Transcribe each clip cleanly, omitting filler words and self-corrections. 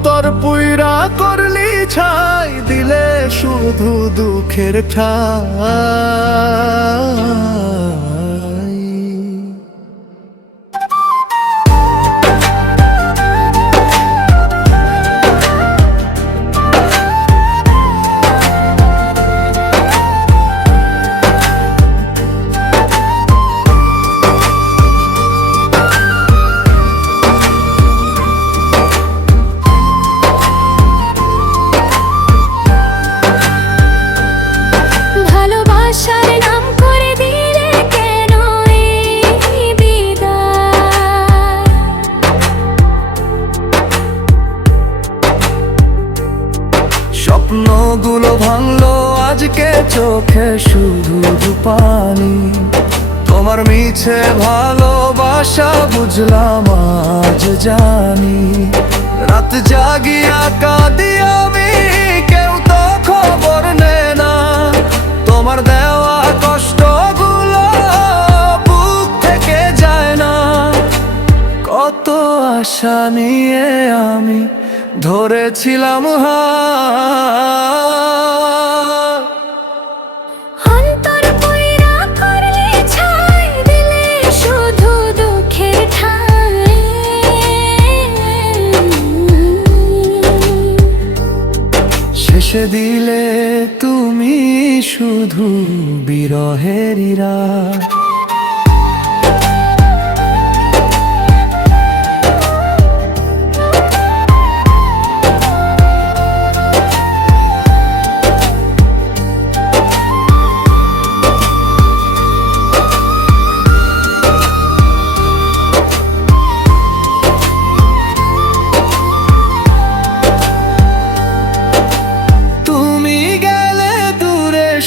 অন্তর পুইরা করলি ছাই, দিলে শুধু দুঃখের ঠাই। স্বপ্নগুলো ভাঙলো আজকে, চোখে শুধু পানি। তোমার মিছে ভালোবাসা বুঝলাম আজ জানি। রাত জাগিয়া কাঁদি আমি, কেউ তো খবর নেয় না। তোমার দেওয়া কষ্টগুলো বুক থেকে যায় না। কত আশা নিয়ে আমি ধরেছিলাম হাত, অন্তর পুইরা করলি ছাই, দিলে শুধু দুঃখের ঠাই। শেষে দিলে তুমি শুধু বিরহের রাত।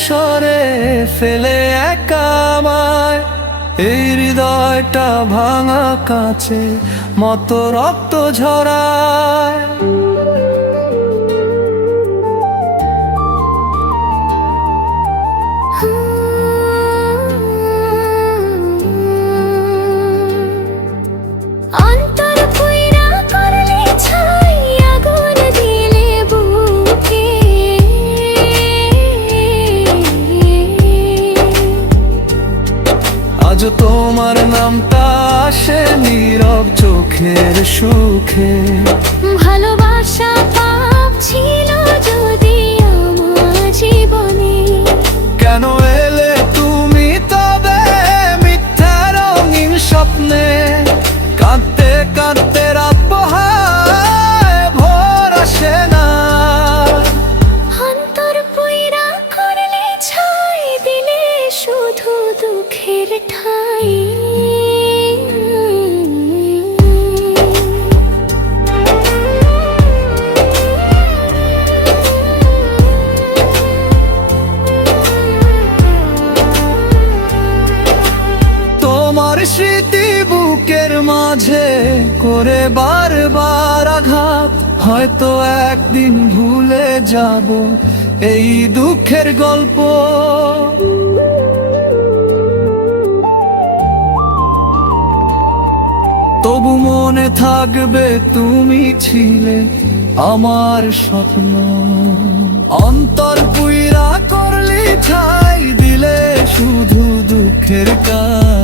সরে ফেলে একা আমায়, এই হৃদয়টা ভাঙা কাছে মতো রক্ত ঝরায়। অন্তর পুইরা করলি ছাই, আগুন দিলে বুকে। আজ তোমার নামটা আসে নীরব চোখের সুখে। ভালোবাসা পাপ ছিল যদি আমার জীবনে, কেন এলে তুমি তবে মিথ্যা রঙিন স্বপ্নে। কাঁদতে কাঁদতে রাত পোহায়, ভোর আসে না। অন্তর পুইরা করলি ছাই, দিলে শুধু দুঃখের ঠাই। তোমার স্মৃতি বুকের মাঝে করে বারবার আঘাত। হয়তো একদিন ভুলে যাব এই দুঃখের গল্প। তবু মনে থাকবে তুমি ছিলে আমার স্বপ্ন। অন্তর পুইরা করলি ছাই, দিলে শুধু দুঃখের কাজ।